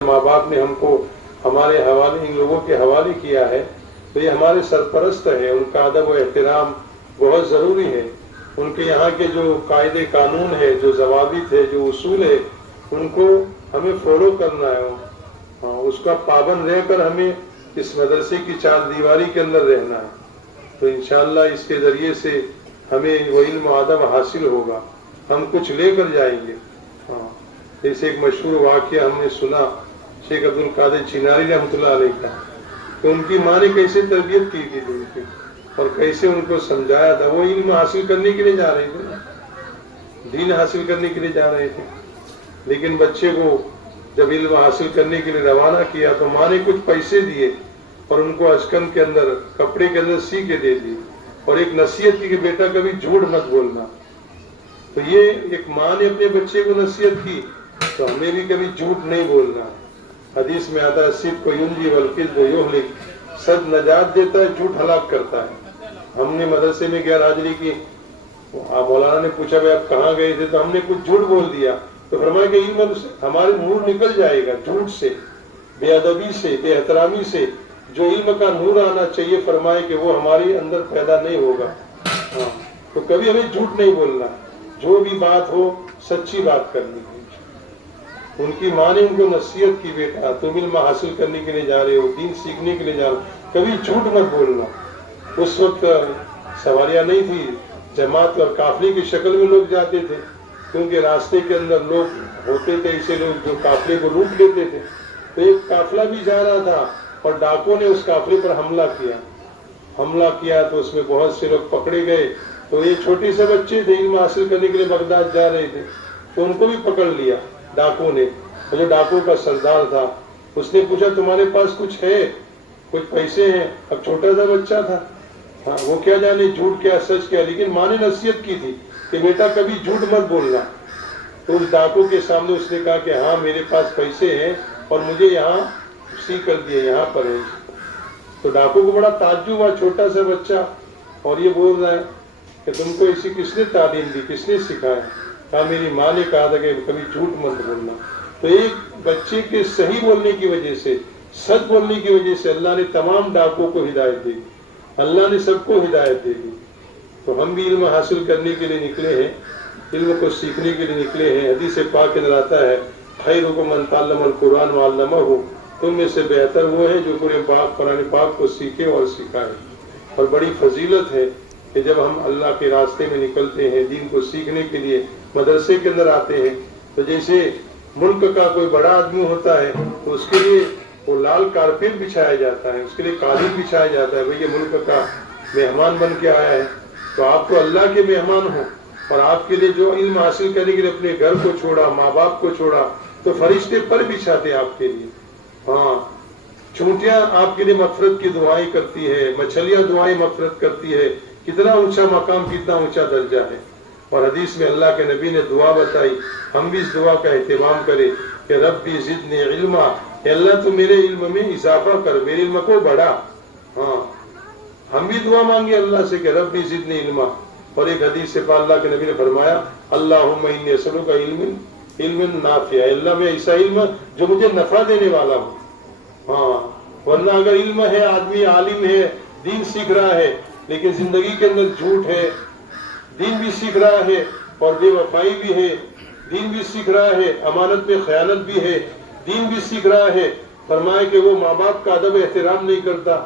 ماں باپ نے ہم کو ہمارے حوالے ان لوگوں کے حوالے کیا ہے تو یہ ہمارے سرپرست ہیں، ان کا ادب و احترام بہت ضروری ہے۔ ان کے یہاں کے جو قاعدے قانون ہے، جو ضوابط ہے، جو اصول ہے، ان کو ہمیں فالو کرنا ہے، اس کا پابند رہ کر ہمیں اس مدرسے کی چار دیواری کے اندر رہنا ہے۔ تو انشاءاللہ اس کے ذریعے سے ہمیں وہ علم و ادب حاصل ہوگا، ہم کچھ لے کر جائیں گے۔ جیسے ایک مشہور واقعہ ہم نے سنا شیخ عبد القادر چناری رحمۃ اللہ علیہ کا، کہ ان کی ماں نے کیسے تربیت کی تھی ان کی اور کیسے ان کو سمجھایا تھا۔ وہ علم حاصل کرنے کے لیے جا رہے تھے، دین حاصل کرنے کے لیے جا رہے تھے، لیکن بچے کو جب علم حاصل کرنے کے لیے روانہ کیا تو ماں نے کچھ پیسے دیے اور ان کو اشکن کے اندر کپڑے کے اندر سی کے دے دی اور ایک نصیحت کی کہ بیٹا کبھی جھوٹ مت بولنا۔ تو یہ ایک ماں نے اپنے بچے کو نصیحت کی تو ہمیں بھی کبھی جھوٹ نہیں بولنا۔ حدیث میں آتا ہے صدق ینجی والکذب یہلک، سچ نجات دیتا ہے، جھوٹ ہلاک کرتا ہے۔ ہم نے مدرسے میں غیر حاضری کی، مولانا نے پوچھا بھائی آپ کہاں گئے تھے، تو ہم نے کچھ جھوٹ بول دیا تو فرمایا کہ علم ہمارے نور نکل جائے گا جھوٹ سے، بے ادبی سے، بے احترامی سے۔ جو علم کا نور آنا چاہیے فرمائے کہ وہ ہمارے اندر پیدا نہیں ہوگا۔ تو کبھی ہمیں جھوٹ نہیں بولنا، جو بھی بات ہو سچی بات کرنی ہے۔ ان کی ماں نے ان کو نصیحت کی بیٹا تم علم حاصل کرنے کے لیے جا رہے ہو، دین سیکھنے کے لیے جا رہے ہو، کبھی جھوٹ مت بولنا۔ اس وقت سواریاں نہیں تھی، جماعت اور قافلے کی شکل میں لوگ جاتے تھے، کیونکہ راستے کے اندر لوگ ہوتے تھے ایسے لوگ جو قافلے کو لوٹ لیتے تھے۔ تو ایک قافلہ بھی جا رہا تھا اور ڈاکوں نے اس قافلے پر حملہ کیا تو اس میں بہت سے لوگ پکڑے گئے۔ تو یہ چھوٹے سے بچے تھے، علم حاصل کرنے کے لیے بغداد جا رہے تھے، تو ان کو بھی پکڑ لیا ڈاکوں نے۔ جو ڈاکوں کا سردار تھا اس نے پوچھا تمہارے پاس کچھ ہے، کچھ پیسے ہیں؟ اب چھوٹا سا بچہ تھا، وہ کیا جانے جھوٹ کیا سچ کیا، لیکن ماں نے نصیحت کی تھی کہ بیٹا کبھی جھوٹ مت بولنا۔ تو اس ڈاکو کے سامنے اس نے کہا کہ ہاں میرے پاس پیسے ہیں اور مجھے یہاں سی کر دیے، یہاں پر ہے۔ تو ڈاکو کو بڑا تعجب ہوا، چھوٹا سا بچہ، اور یہ بول رہا ہے کہ تم کو ایسی کس نے تعلیم دی، کس نے سکھایا؟ کہا میری ماں نے کہا تھا کہ کبھی جھوٹ مت بولنا۔ تو ایک بچے کے صحیح بولنے کی وجہ سے، سچ بولنے کی وجہ سے اللہ نے تمام ڈاکوں کو ہدایت دی، اللہ نے سب کو ہدایت دے دی۔ تو ہم بھی علم حاصل کرنے کے لیے نکلے ہیں، علم کو سیکھنے کے لیے نکلے ہیں۔ حدیث پاک کے اندر آتا ہے خیرکم من تعلم القرآن وعلمہ، تم میں سے بہتر وہ ہے جو پورے قرآن پاک کو سیکھے اور سکھائے۔ اور بڑی فضیلت ہے کہ جب ہم اللہ کے راستے میں نکلتے ہیں دین کو سیکھنے کے لیے، مدرسے کے اندر آتے ہیں، تو جیسے ملک کا کوئی بڑا آدمی ہوتا ہے تو اس کے لیے وہ لال کارپیٹ بچھایا جاتا ہے، اس کے لیے قالین بچھایا جاتا ہے، بھئی یہ ملک کا مہمان بن کے آیا ہے۔ تو آپ تو اللہ کے مہمان ہو، اور آپ کے لیے جو علم حاصل کرنے کے لیے اپنے گھر کو چھوڑا، ماں باپ کو چھوڑا، تو فرشتے پر بچھاتے ہیں آپ کے لیے۔ چونٹیاں آپ کے لیے مغفرت کی دعائیں کرتی ہے، مچھلیاں دعائیں مغفرت کرتی ہے۔ کتنا اونچا مقام، کتنا اونچا درجہ ہے۔ اور حدیث میں اللہ کے نبی نے دعا بتائی، ہم بھی اس دعا کا اہتمام کریں کہ ربی زدنی علما، اے اللہ تو میرے علم میں اضافہ کر، میرے علم کو بڑھا۔ ہم بھی دعا مانگے اللہ سے کہ ربی زدنی علما۔ اور ایک حدیث سے اللہ کے نبی نے فرمایا اللہم انی اسألک علم نافع، اللہ میں ایسا علم جو مجھے نفع دینے والا ہو۔ ورنہ اگر علم ہے، آدمی عالم ہے، دین سیکھ رہا ہے، لیکن زندگی کے اندر جھوٹ ہے، دین بھی سیکھ رہا ہے اور بے وفائی بھی ہے، دین بھی سیکھ رہا ہے، امانت میں خیانت بھی ہے، دین بھی سیکھ رہا ہے، فرمائے کہ وہ ماں باپ کا ادب احترام نہیں کرتا،